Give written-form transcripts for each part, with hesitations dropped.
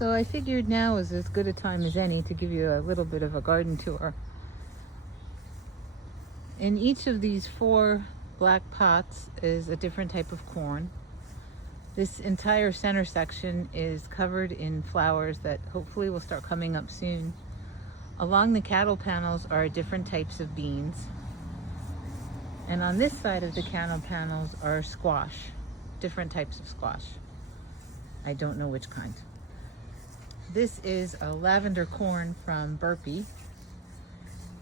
So I figured now is as good a time as any to give you a little bit of a garden tour. In each of these 4 black pots is a different type of corn. This entire center section is covered in flowers that hopefully will start coming up soon. Along the cattle panels are different types of beans. And on this side of the cattle panels are squash, different types of squash. I don't know which kind. This is a lavender corn from Burpee.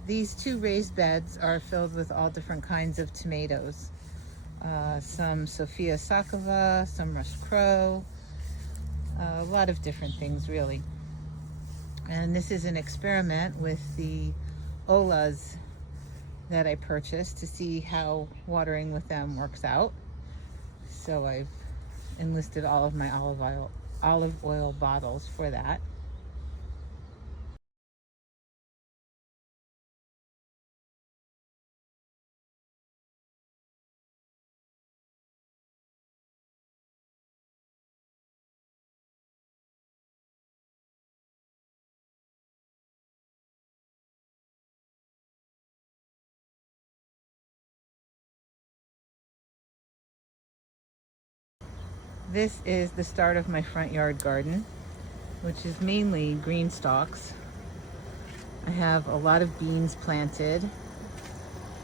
These 2 raised beds are filled with all different kinds of tomatoes. Some Sophia Sakova, some Rush Crow, a lot of different things really. And this is an experiment with the Olas that I purchased to see how watering with them works out. So I've enlisted all of my olive oil bottles for that. This is the start of my front yard garden, which is mainly green stalks. I have a lot of beans planted.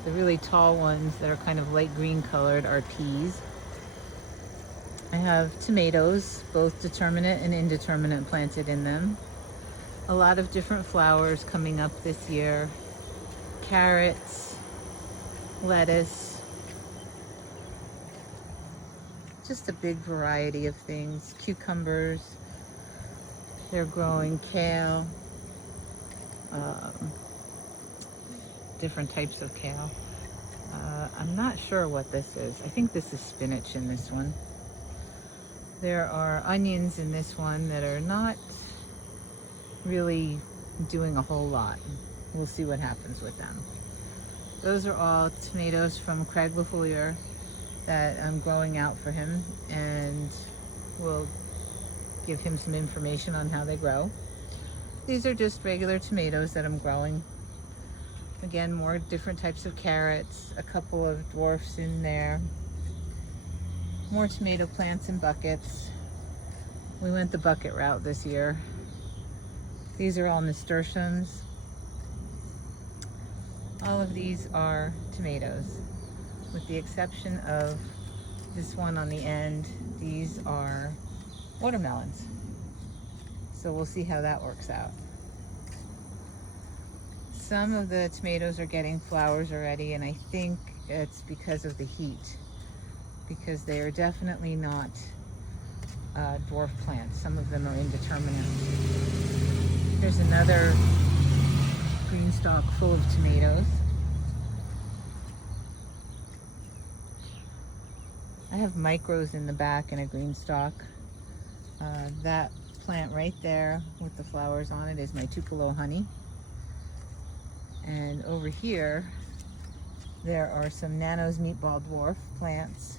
The really tall ones that are kind of light green colored are peas. I have tomatoes, both determinate and indeterminate, planted in them. A lot of different flowers coming up this year. Carrots, lettuce, just a big variety of things. Cucumbers, they're growing kale, different types of kale. I'm not sure what this is. I think this is spinach in this one. There are onions in this one that are not really doing a whole lot. We'll see what happens with them. Those are all tomatoes from Craig LaFouilleur that I'm growing out for him, and we'll give him some information on how they grow. These are just regular tomatoes that I'm growing. Again, more different types of carrots, a couple of dwarfs in there, more tomato plants in buckets. We went the bucket route this year. These are all nasturtiums. All of these are tomatoes, with the exception of this one on the end. These are watermelons. So we'll see how that works out. Some of the tomatoes are getting flowers already, and I think it's because of the heat, because they are definitely not dwarf plants. Some of them are indeterminate. Here's another green stalk full of tomatoes. I have micros in the back and a green stalk. That plant right there with the flowers on it is my Tupelo honey. And over here, there are some Nano's meatball dwarf plants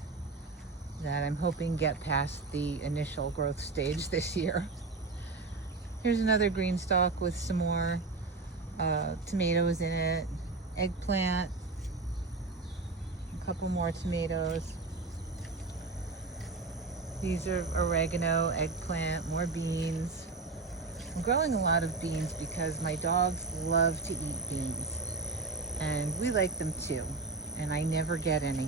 that I'm hoping get past the initial growth stage this year. Here's another green stalk with some more tomatoes in it, eggplant, a couple more tomatoes. These are oregano, eggplant, more beans. I'm growing a lot of beans because my dogs love to eat beans, and we like them too, and I never get any.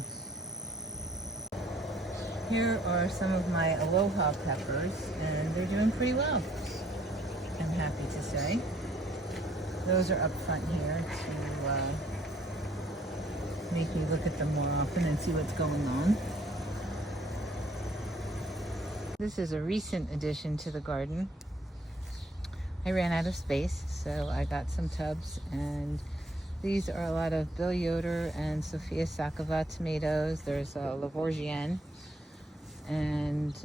Here are some of my aloha peppers, and they're doing pretty well, I'm happy to say. Those are up front here to make me look at them more often and see what's going on. This is a recent addition to the garden. I ran out of space, so I got some tubs, and these are a lot of Bill Yoder and Sophia Sakova tomatoes. There's a Lavorgienne, and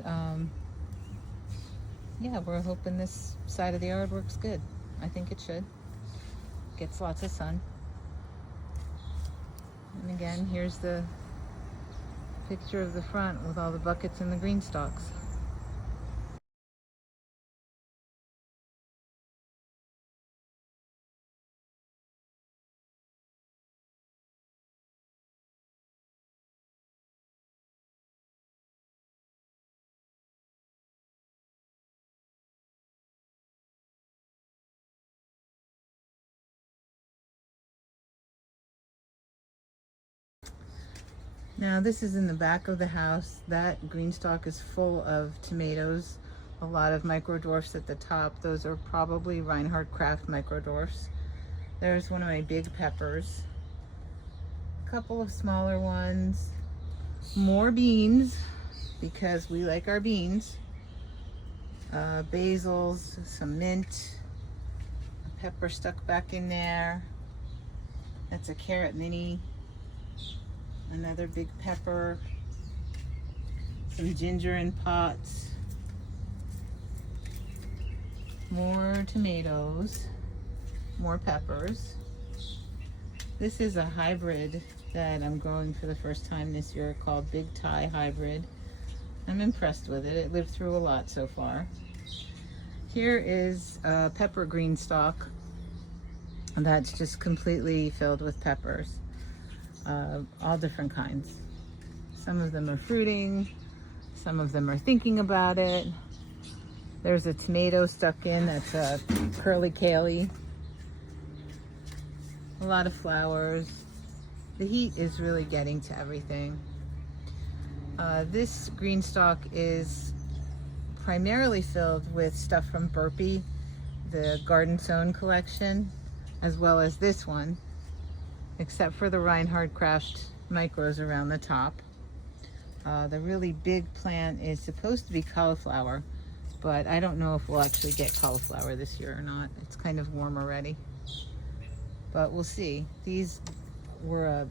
yeah, we're hoping this side of the yard works good. I think it should. Gets lots of sun. And again, here's the picture of the front with all the buckets and the green stalks. Now this is in the back of the house. That green stalk is full of tomatoes. A lot of microdwarfs at the top. Those are probably Reinhardt Kraft microdwarfs. There's one of my big peppers. A couple of smaller ones. More beans, because we like our beans. Basils, some mint. A pepper stuck back in there. That's a carrot mini. Another big pepper. Some ginger in pots. More tomatoes. More peppers. This is a hybrid that I'm growing for the first time this year called Big Thai Hybrid. I'm impressed with it. It lived through a lot so far. Here is a pepper green stalk that's just completely filled with peppers, all different kinds. Some of them are fruiting, some of them are thinking about it. There's a tomato stuck in, that's a curly kale. A lot of flowers. The heat is really getting to everything. This green stalk is primarily filled with stuff from Burpee, the Garden Sown collection, as well as this one, except for the Reinhardt Kraft micros around the top. The really big plant is supposed to be cauliflower, but I don't know if we'll actually get cauliflower this year or not. It's kind of warm already, but we'll see. These were a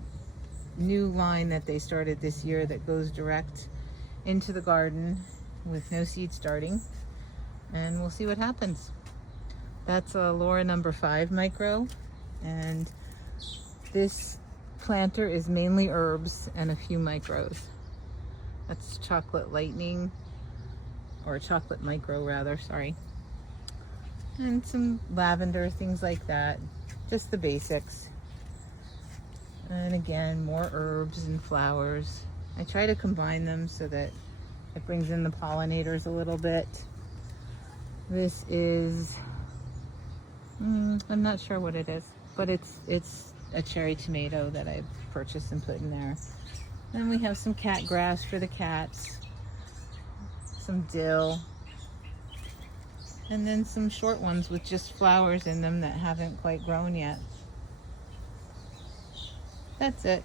new line that they started this year that goes direct into the garden with no seed starting, and we'll see what happens. That's a Laura number 5 micro, and this planter is mainly herbs and a few micros. That's chocolate lightning, or chocolate micro rather, sorry. And some lavender, things like that, just the basics. And again, more herbs and flowers. I try to combine them so that it brings in the pollinators a little bit. This is, I'm not sure what it is, but it's a cherry tomato that I've purchased and put in there. Then we have some cat grass for the cats, some dill, and then some short ones with just flowers in them that haven't quite grown yet. That's it.